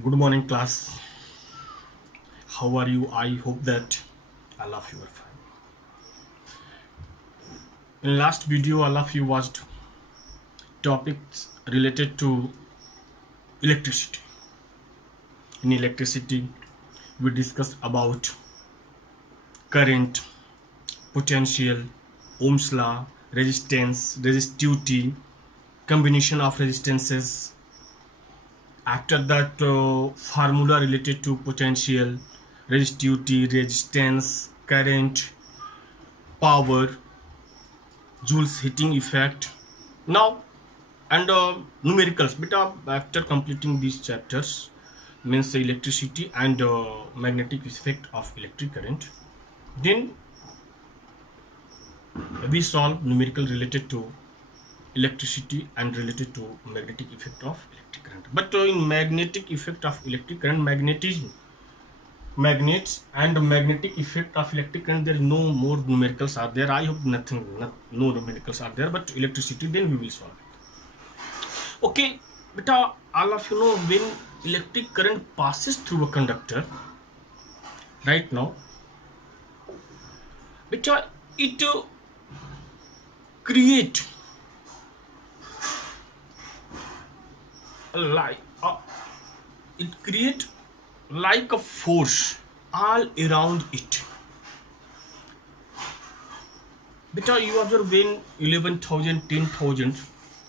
Good morning, class. How are you? I hope that all of you are fine. In last video, all of you watched topics related to electricity. In electricity, we discussed about current, potential, Ohm's law, resistance, resistivity, combination of resistances. After that, formula related to potential, resistivity, resistance, current, power, Joule's heating effect. Now, and numericals. But after completing these chapters, means the electricity and magnetic effect of electric current, then we solve numerical related to electricity and related to magnetic effect of electric current. But in magnetic effect of electric current, magnetism, magnets and magnetic effect of electric current, there is no more numericals are there. I hope nothing, no numericals are there. But electricity, then we will solve it. Okay, beta, all of you know when electric current passes through a conductor, right now, beta, it create a like it create like a force all around it. Beta, you observe when 11,000, 10,000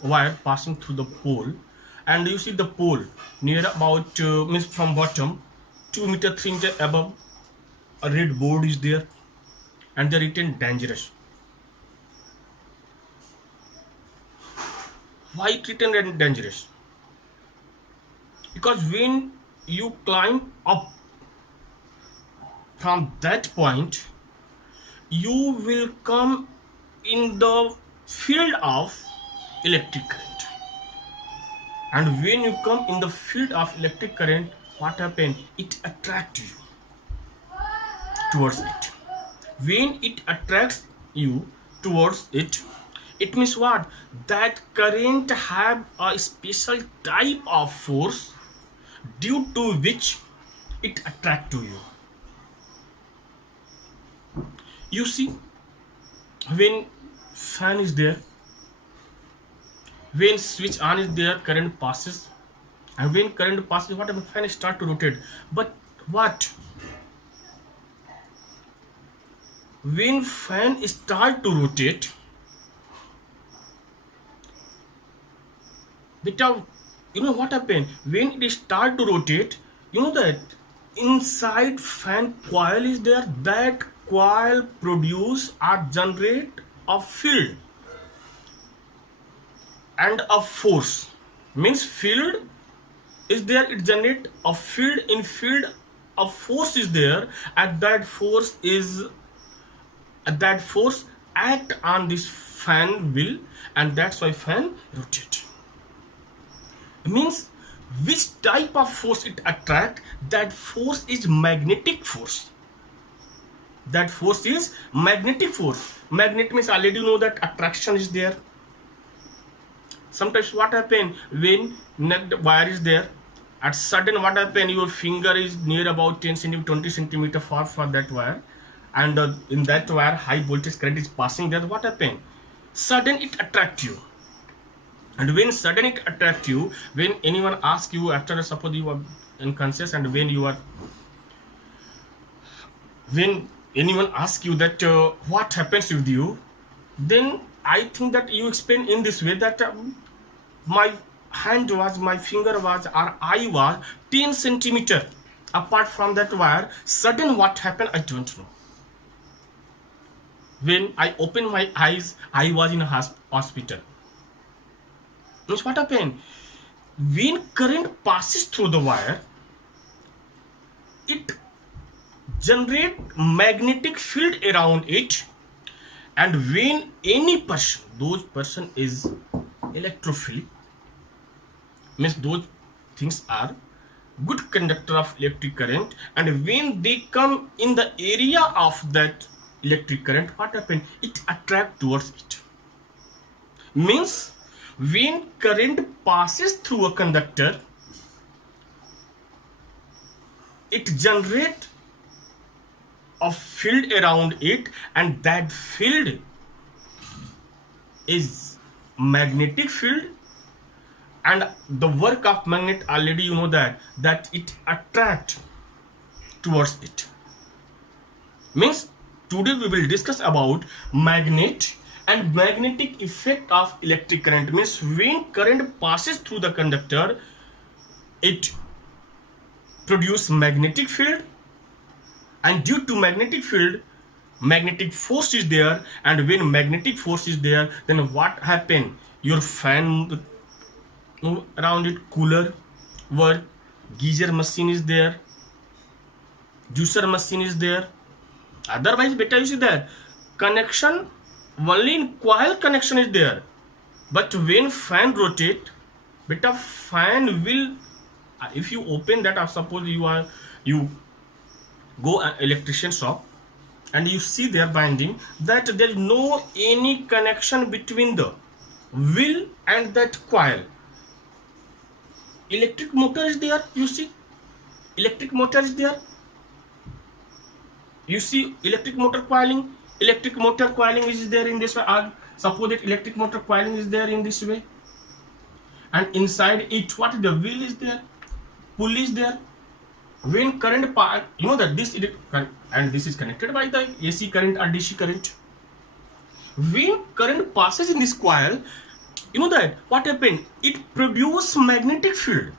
wire passing through the pole, and you see the pole near about means from bottom 2 meter, 3 meter above, a red board is there, and they're written dangerous. Why it written dangerous? Because when you climb up from that point, you will come in the field of electric current, and when you come in the field of electric current, what happens? It attracts you towards it. When it attracts you towards it, it means what? That current have a special type of force due to which it attract to you. You see, when fan is there, when switch on is there, current passes, and when current passes, what happens? Fan start to rotate. But what? When fan start to rotate, without, you know what happened? When it start to rotate, you know that inside fan coil is there. That coil produce or generate a field and a force. Means field is there, it generate a field. In field a force is there, and that force act on this fan wheel, and that's why fan rotate. Means which type of force it attract? That force is magnetic force. That force is magnetic force. Magnet means already you know that attraction is there. Sometimes what happen when necked wire is there, at sudden what happen? Your finger is near about 10 centimeter, 20 centimeter far from that wire, and in that wire high voltage current is passing there. What happen? Sudden it attract you. And when sudden it attract you, when anyone asks you, after suppose you are unconscious, and when anyone asks you that what happens with you, then I think that you explain in this way that my finger was, or eye was 10 centimeter apart from that wire. Sudden what happened? I don't know. When I opened my eyes, I was in a hospital. Means what happened? When current passes through the wire, it generate magnetic field around it, and when any person, those person is electrophilic, means those things are good conductor of electric current, and when they come in the area of that electric current, what happen? It attract towards it. Means when current passes through a conductor, it generates a field around it, and that field is magnetic field. And the work of magnet, already you know that it attracts towards it. Means today we will discuss about magnet and magnetic effect of electric current. Means when current passes through the conductor, it produces magnetic field, and due to magnetic field, magnetic force is there. And when magnetic force is there, then what happen? Your fan move around it, cooler work, geyser machine is there, juicer machine is there. Otherwise, beta, you see that connection only in coil connection is there. But when fan rotate, beta, fan will, if you open that, suppose you go an electrician shop and you see their binding, that there is no any connection between the wheel and that coil. Electric motor is there, you see, electric motor is there. You see electric motor coiling is there in this way. Suppose that electric motor coiling is there in this way, and inside it, what the wheel is there, pulley is there. When current pass, you know that this and this is connected by the AC current or DC current. When current passes in this coil, you know that what happened? It produces magnetic field,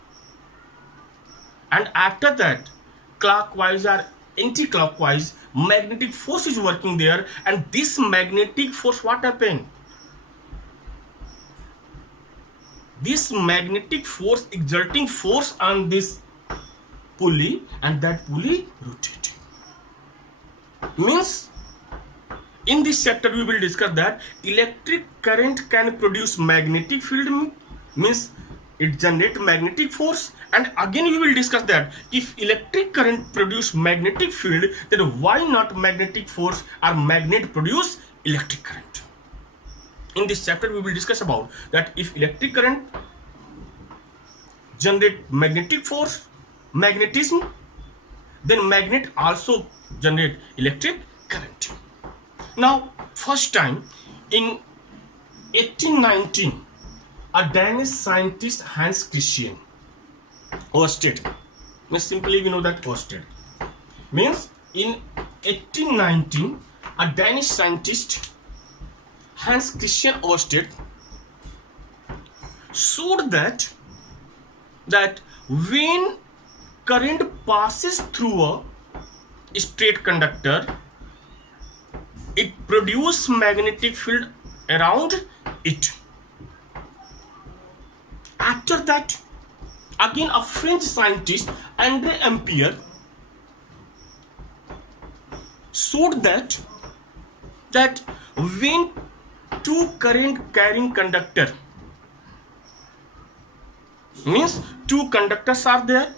and after that, clockwise or anti-clockwise, magnetic force is working there. And this magnetic force, what happened? This magnetic force exerting force on this pulley, and that pulley rotating. Means in this chapter we will discuss that electric current can produce magnetic field, means it generates magnetic force. And again we will discuss that if electric current produce magnetic field, then why not magnetic force or magnet produce electric current. In this chapter we will discuss about that if electric current generate magnetic force, magnetism, then magnet also generate electric current. Now, first time in 1819, a Danish scientist Hans Christian Ørsted, means simply we know that Ørsted means in 1819, a Danish scientist Hans Christian Ørsted showed that when current passes through a straight conductor, it produces magnetic field around it. After that, again a French scientist, André Ampère, showed that when two current carrying conductor, means two conductors are there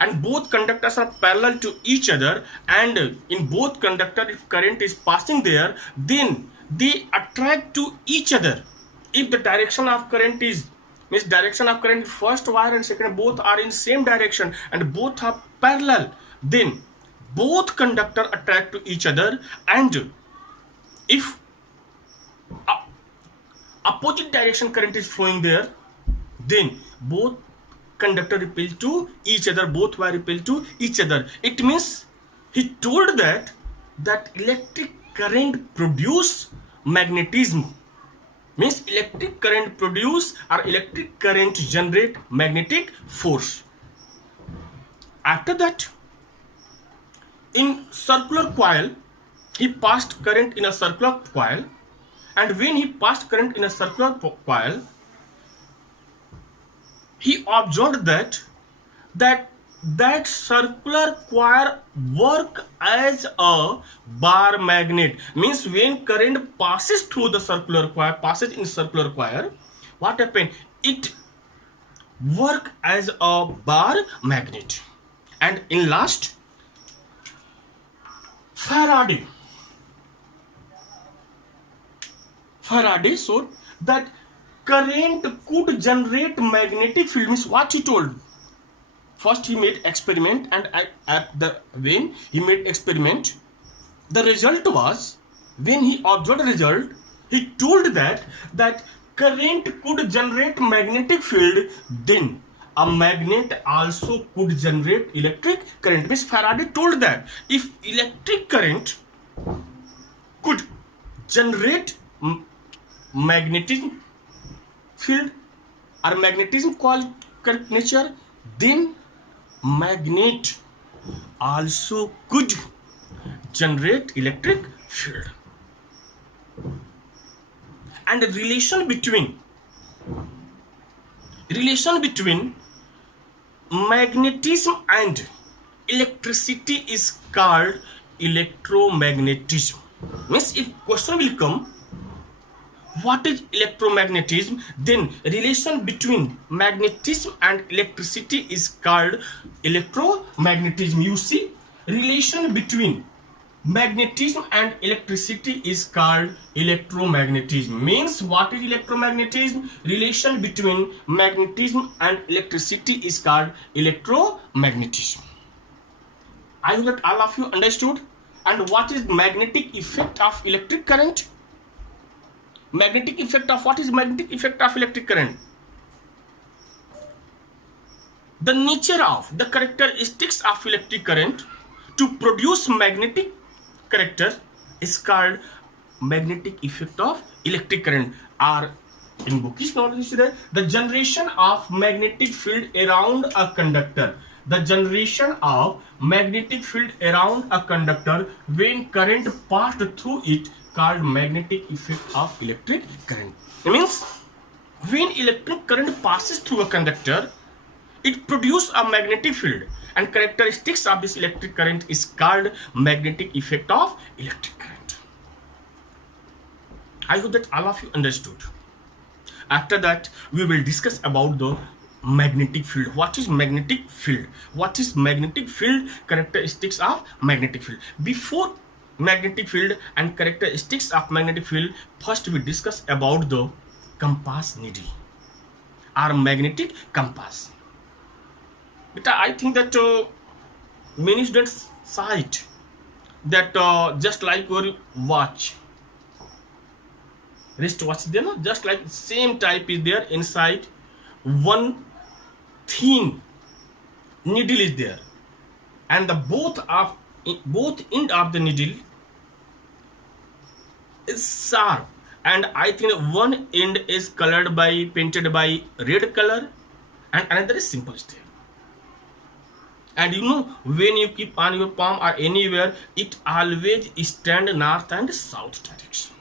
and both conductors are parallel to each other, and in both conductor, if current is passing there, then they attract to each other. If the direction of current is, means direction of current, first wire and second both are in same direction and both are parallel, then both conductor attract to each other. And if opposite direction current is flowing there, then both conductor repel to each other, both wire repel to each other. It means he told that electric current produce magnetism, means electric current produce or electric current generate magnetic force. After that, in circular coil, he passed current in a circular coil, and when he passed current in a circular coil, he observed that circular coil work as a bar magnet. Means when current passes through the circular coil, passes in circular coil, what happened? It work as a bar magnet. And in last, Faraday showed that current could generate magnetic field. Means what he told? first he made experiment, and when he made experiment, the result was, when he observed the result, he told that current could generate magnetic field, then a magnet also could generate electric current. Means Faraday told that if electric current could generate magnetism field or magnetism nature, then magnet also could generate electric field. And the relation between magnetism and electricity is called electromagnetism. Means if question will come, what is electromagnetism, then relation between magnetism and electricity is called electromagnetism. You see, relation between magnetism and electricity is called electromagnetism. Means what is electromagnetism? Relation between magnetism and electricity is called electromagnetism. I hope that all of you understood. And what is magnetic effect of electric current? Magnetic effect of, what is magnetic effect of electric current? The nature of the characteristics of electric current to produce magnetic character is called magnetic effect of electric current. Or in bookish knowledge, the generation of magnetic field around a conductor. The generation of magnetic field around a conductor when current passed through it called magnetic effect of electric current. It means when electric current passes through a conductor, it produces a magnetic field, and characteristics of this electric current is called magnetic effect of electric current. I hope that all of you understood. After that, we will discuss about the magnetic field. What is magnetic field? What is magnetic field? Characteristics of magnetic field. Before magnetic field and characteristics of magnetic field, first we discuss about the compass needle or magnetic compass. But I think that many students saw it, that just like your watch, wristwatch there, no? Just like same type is there, inside one thin needle is there, and the both end of the needle is sharp, and I think one end is painted by red color and another is simple steel. And you know, when you keep on your palm or anywhere, it always stand north and south direction.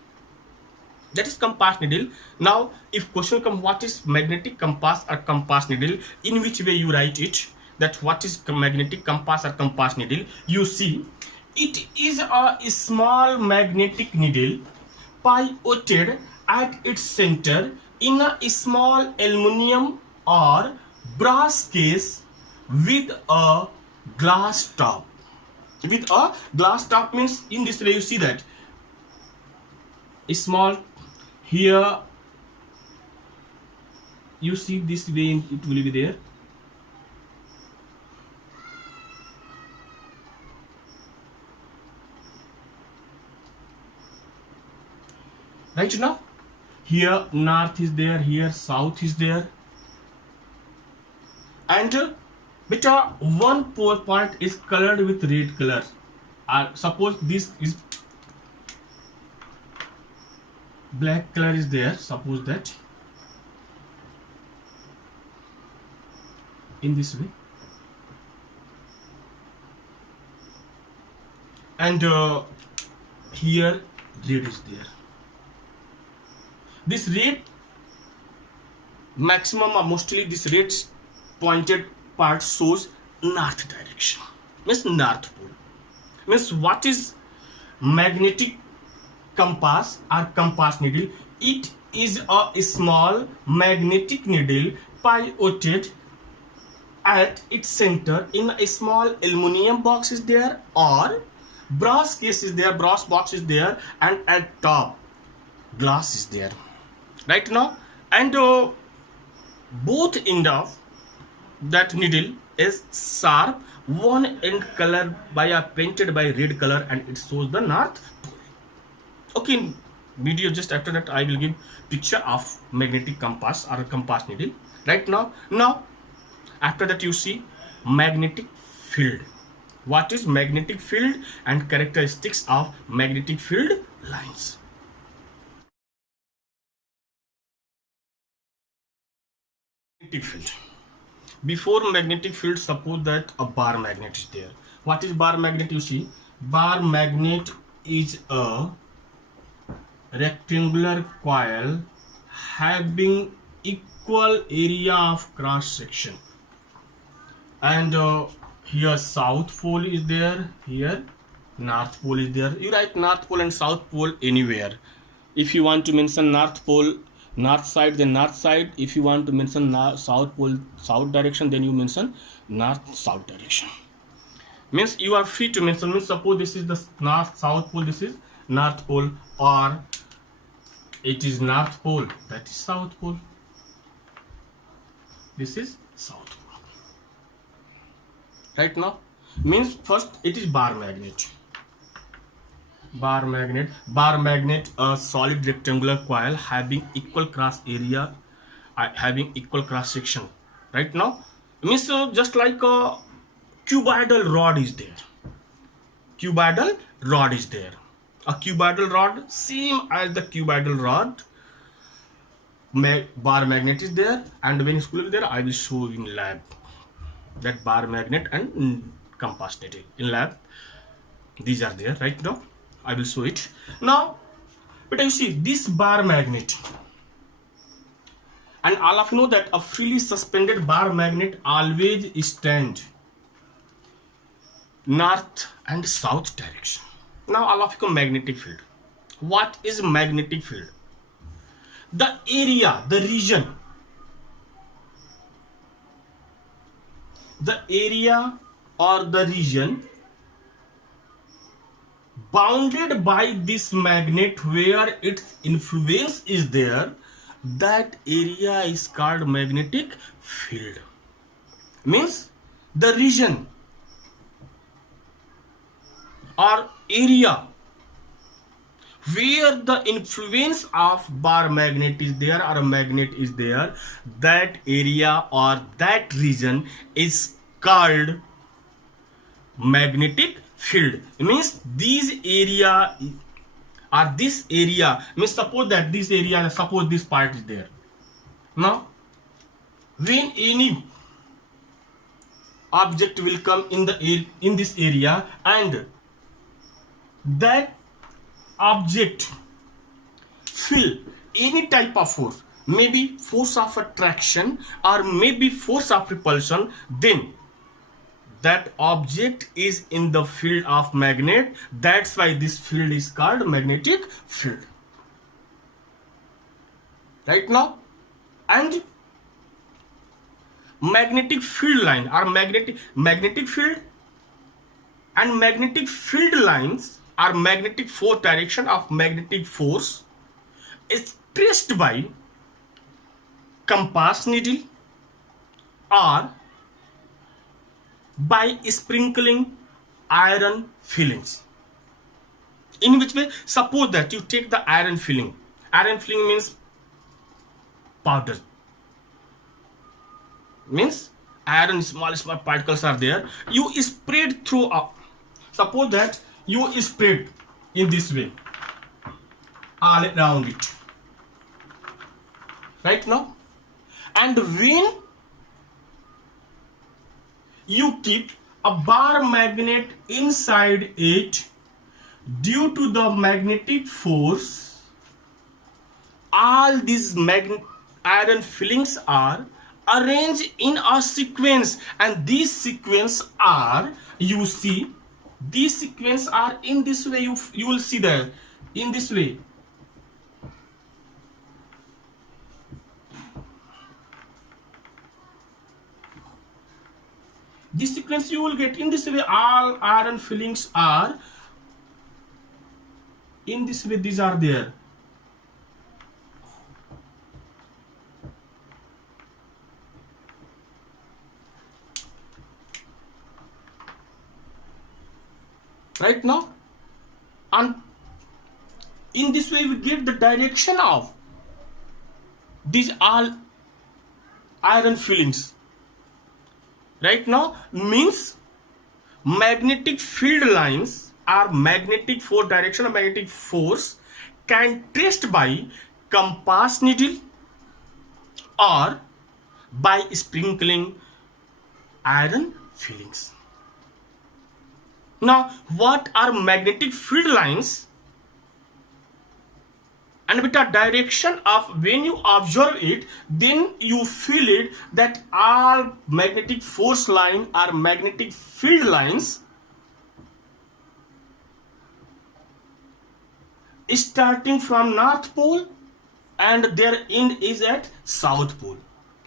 That is compass needle. Now if question comes, what is magnetic compass or compass needle, in which way you write it, that what is magnetic compass or compass needle? You see, it is a small magnetic needle pivoted at its center in a small aluminum or brass case with a glass top. With a glass top means in this way you see that a small, here you see this way it will be there. Right now, here north is there, here south is there, and one part is colored with red color. Suppose this is black color is there, suppose that, in this way, and here red is there. This red, maximum or mostly this red pointed part shows north direction, means north pole. Means what is magnetic compass or compass needle? It is a small magnetic needle pivoted at its center in a small aluminum box is there, or brass case is there, brass box is there, and at top glass is there. Right now, and both end of that needle is sharp, one end color by a painted by red color, and it shows the north pole. Okay, in video just after that I will give picture of magnetic compass or compass needle. Right now after that you see magnetic field. What is magnetic field and characteristics of magnetic field lines? Magnetic field. Before magnetic field, suppose that a bar magnet is there. What is bar magnet? You see, bar magnet is a rectangular coil having equal area of cross section, and here south pole is there, here north pole is there. You write north pole and south pole anywhere. If you want to mention north pole north side, then north side. If you want to mention south pole south direction, then you mention north south direction. Means you are free to mention. Means suppose this is the north south pole, this is north pole, or it is north pole, that is south pole, this is south pole. Right now, means first it is bar magnet. Bar magnet, a solid rectangular coil having equal cross area, having equal cross section. Right now, means just like a cuboidal rod is there. Cuboidal rod is there. A cuboidal rod, same as the cuboidal rod. Bar magnet is there, and when school is there, I will show in lab that bar magnet and compass needle in lab. These are there right now. I will show it now. But you see this bar magnet, and all of you know that a freely suspended bar magnet always stand north and south direction. Now all of you come magnetic field. What is magnetic field? The area, the region, or the region bounded by this magnet where its influence is there, that area is called magnetic field. Means the region or area where the influence of bar magnet is there or a magnet is there, that area or that region is called magnetic field. It means these area or this area, means suppose that this area, suppose this part is there. Now when any object will come in this area, and that object feel any type of force, maybe force of attraction or maybe force of repulsion, then that object is in the field of magnet. That's why this field is called magnetic field. Right now, and magnetic field line or magnetic field and magnetic field lines are magnetic force direction of magnetic force is traced by compass needle or by sprinkling iron fillings. In which way? Suppose that you take the iron filling. Iron filling means powder. Means iron small particles are there. You spread through up. Suppose that you spread in this way all around it. Right now, and when you keep a bar magnet inside it, due to the magnetic force, all these iron fillings are arranged in a sequence, and these sequence are, you see, these sequence are in this way. You will see that in this way. This sequence you will get in this way. All iron fillings are in this way. These are there. right now. And in this way we get the direction of these all iron fillings. Right now means magnetic field lines or magnetic force, direction of magnetic force can traced by compass needle or by sprinkling iron fillings. Now what are magnetic field lines? And with the direction of when you observe it, then you feel it that all magnetic force line are magnetic field lines starting from North Pole and their end is at South Pole.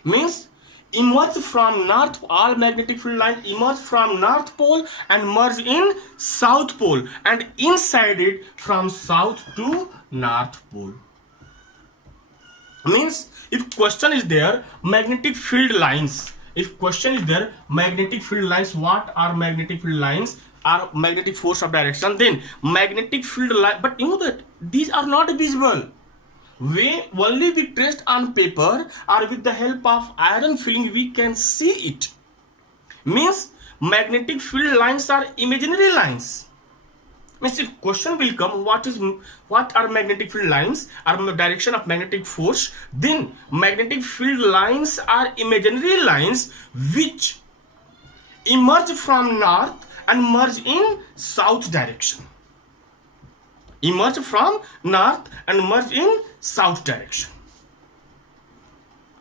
Means emerge from North, all magnetic field lines emerge from North Pole and merge in South Pole, and inside it from South to North Pole. Means if question is there, magnetic field lines, if question is there, magnetic field lines, what are magnetic field lines? Are magnetic force of direction, then magnetic field line, but you know that these are not visible. We only be traced on paper or with the help of iron filling we can see it. Means magnetic field lines are imaginary lines. Means if question will come, what are magnetic field lines, are the direction of magnetic force, then magnetic field lines are imaginary lines which emerge from north and merge in south direction. Emerge from north and merge in south direction.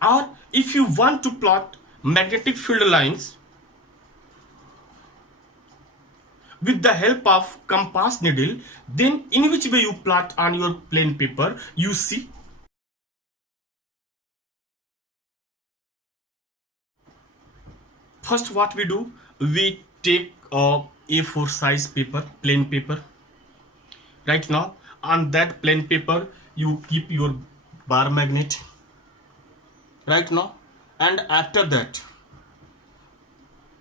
Or if you want to plot magnetic field lines with the help of compass needle, then in which way you plot on your plain paper, you see. First what we do, we take a A4 size paper, plain paper. Right now on that plain paper you keep your bar magnet. Right now, and after that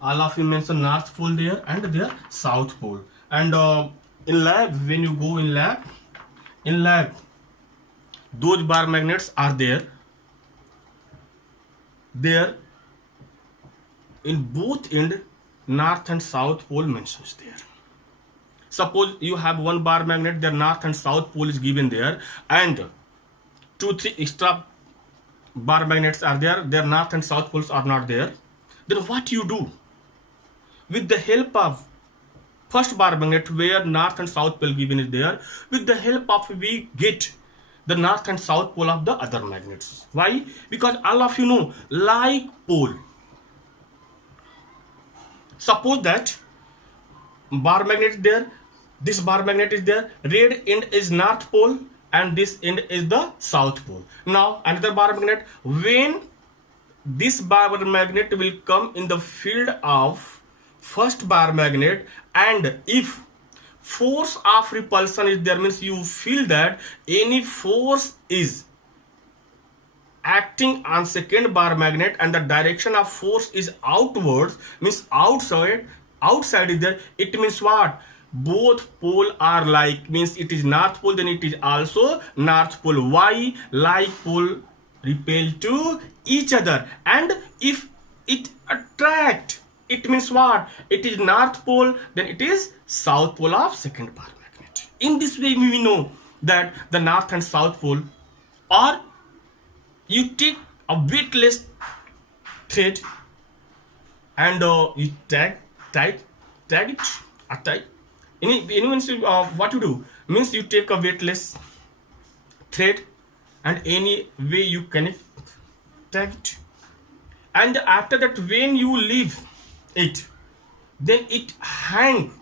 all of you mention north pole there and there south pole. And in lab, when you go in lab those bar magnets are there in both end, north and south pole mentions there. Suppose you have one bar magnet, their north and south pole is given there, and 2-3 extra bar magnets are there, their north and south poles are not there. Then what you do? With the help of first bar magnet where north and south pole given is there, with the help of we get the north and south pole of the other magnets. Why? Because all of you know, like pole. Suppose that bar magnet is there, this bar magnet is there, red end is north pole and this end is the south pole. Now another bar magnet, when this bar magnet will come in the field of first bar magnet, and if force of repulsion is there, means you feel that any force is acting on second bar magnet and the direction of force is outwards, means outside is there, it means what? Both pole are like, means it is north pole, then it is also north pole. Why? Like pole repel to each other, and if it attract, it means what? It is north pole, then it is south pole of second bar magnet. In this way we know that the north and south pole. Or you take a weightless thread and you tag it. What you do means you take a weightless thread and any way you connect, tag it, and after that when you leave it, then it hang,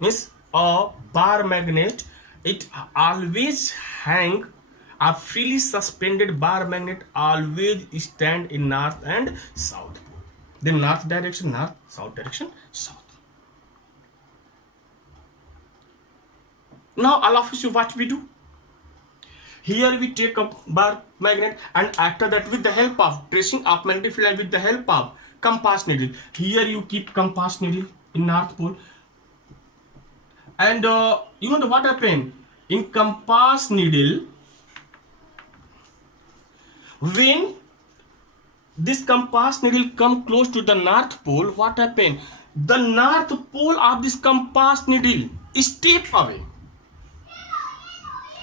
means a bar magnet, it always hang. A freely suspended bar magnet always stand in north and south pole. Then north direction north, south direction south. Now all of you, what we do? Here we take a bar magnet and after that with the help of tracing of magnetic field line with the help of compass needle, here you keep compass needle in north pole. And you know what happened in compass needle? When this compass needle come close to the north pole, what happened? The north pole of this compass needle step away.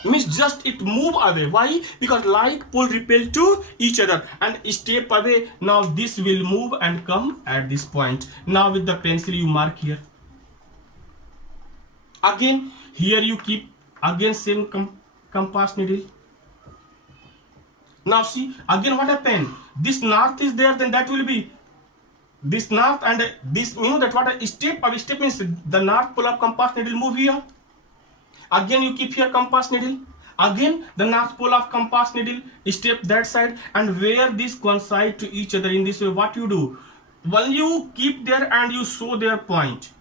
Means just it move away. Why? Because like pole repel to each other and step away. Now this will move and come at this point. Now with the pencil you mark here. Again here you keep again same compass needle. Now see again what happened. This north is there, then that will be this north, and this, you know that what a step of step means the north pole of compass needle move here. Again you keep here compass needle. Again the north pole of compass needle step that side, and where this coincide to each other in this way, what you do? When you keep there and you show their point.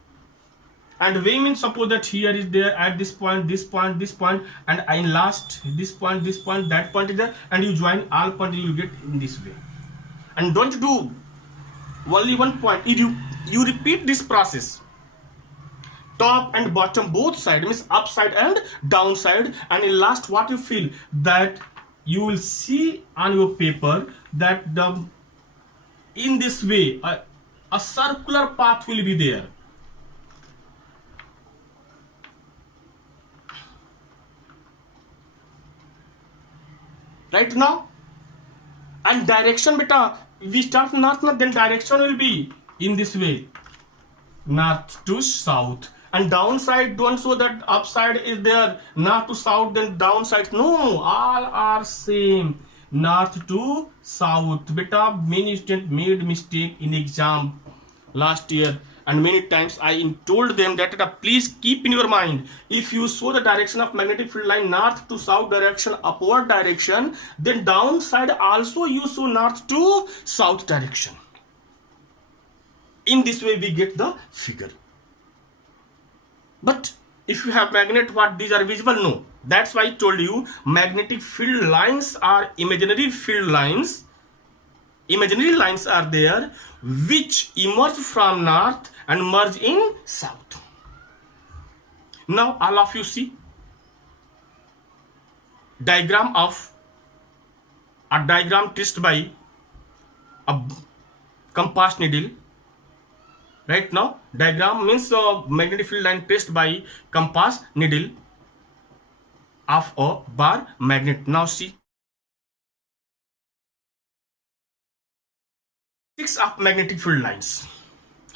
And way means suppose that here is there at this point, this point, this point, and in last this point, that point is there, and you join all points, you will get in this way. And don't do only one point. You repeat this process, top and bottom both side, means upside and downside, and in last what you feel that you will see on your paper that the in this way a circular path will be there. Right now, and direction beta, we start from north, then direction will be in this way, north to south, and downside don't show that upside is there, north to south, then downside, no, all are same, north to south. Beta, many students made mistake in exam last year, and many times I told them that please keep in your mind, if you show the direction of magnetic field line north to south direction, upward direction, then downside also you show north to south direction. In this way we get the figure. But if you have magnet, what these are visible? No. That's why I told you magnetic field lines are imaginary field lines. Imaginary lines are there which emerge from north and merge in south. Now all of you see diagram of a diagram traced by a compass needle. Right now diagram means magnetic field line traced by compass needle of a bar magnet. Now see of magnetic field lines.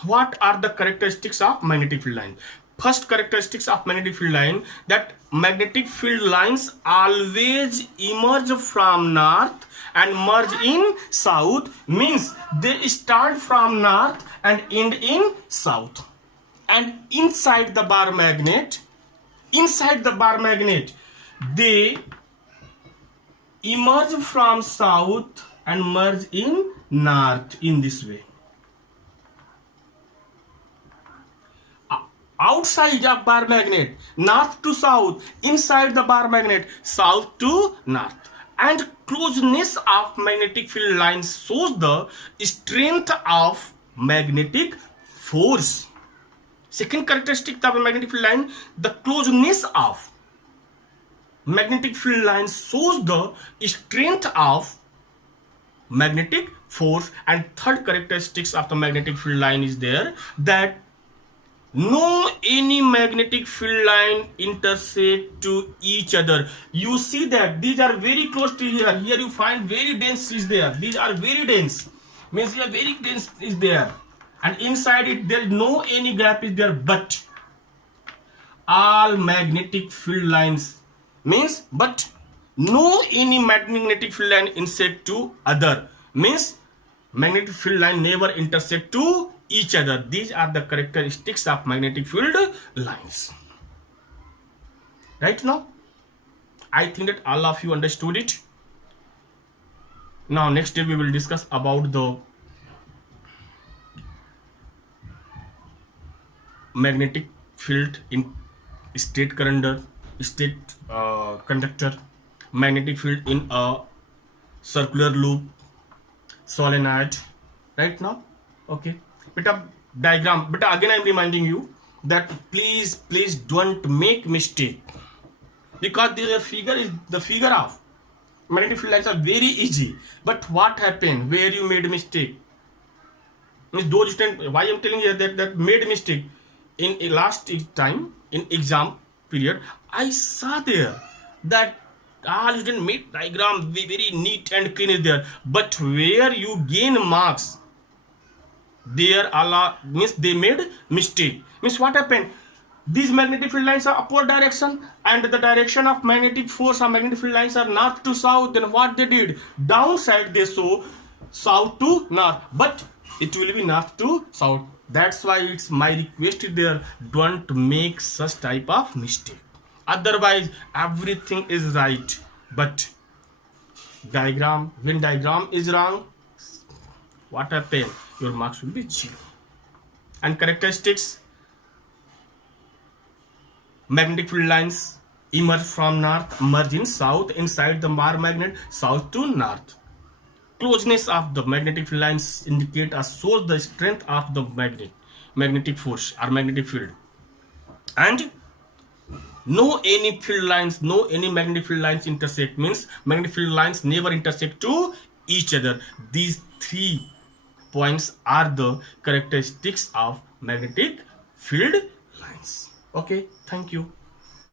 What are the characteristics of magnetic field line? First characteristics of magnetic field line, that magnetic field lines always emerge from north and merge in south, means they start from north and end in south. And inside the bar magnet, they emerge from south and merge in north in this way. Outside of bar magnet, north to south, inside the bar magnet, south to north. And closeness of magnetic field lines shows the strength of magnetic force. Second characteristic of a magnetic field line, the closeness of magnetic field lines shows the strength of magnetic force. And third characteristics of the magnetic field line is there, that no any magnetic field line intersect to each other. You see that these are very close to here. Here you find very dense is there. These are very dense, means here very dense is there, and inside it there is no any gap is there. But all magnetic field lines means, but no any magnetic field line intersect to other, means magnetic field line never intersect to each other. These are the characteristics of magnetic field lines. Right now I think that all of you understood it. Now next day we will discuss about the magnetic field in state conductor, magnetic field in a circular loop, solenoid. Right now, okay, beta diagram. But again I am reminding you, that please don't make mistake, because the figure is the figure of magnetic field lines are very easy. But what happened where you made a mistake? Means those students, why I'm telling you that made mistake in a last time in exam period, I saw there that all students made diagram very neat and clean is there, but where you gain marks, there Allah means they made mistake. Means what happened? These magnetic field lines are upward direction, and the direction of magnetic force of magnetic field lines are north to south. Then what they did? Downside they show south to north, but it will be north to south. That's why it's my request there. Don't make such type of mistake. Otherwise, everything is right, but when diagram is wrong, what happen? Your marks will be 0. And characteristics: magnetic field lines emerge from north, merge in south inside the bar magnet, south to north. Closeness of the magnetic field lines indicate or shows the strength of the magnetic force or magnetic field. And no any field lines, no any magnetic field lines intersect, means magnetic field lines never intersect to each other. These 3 points are the characteristics of magnetic field lines. Okay, thank you.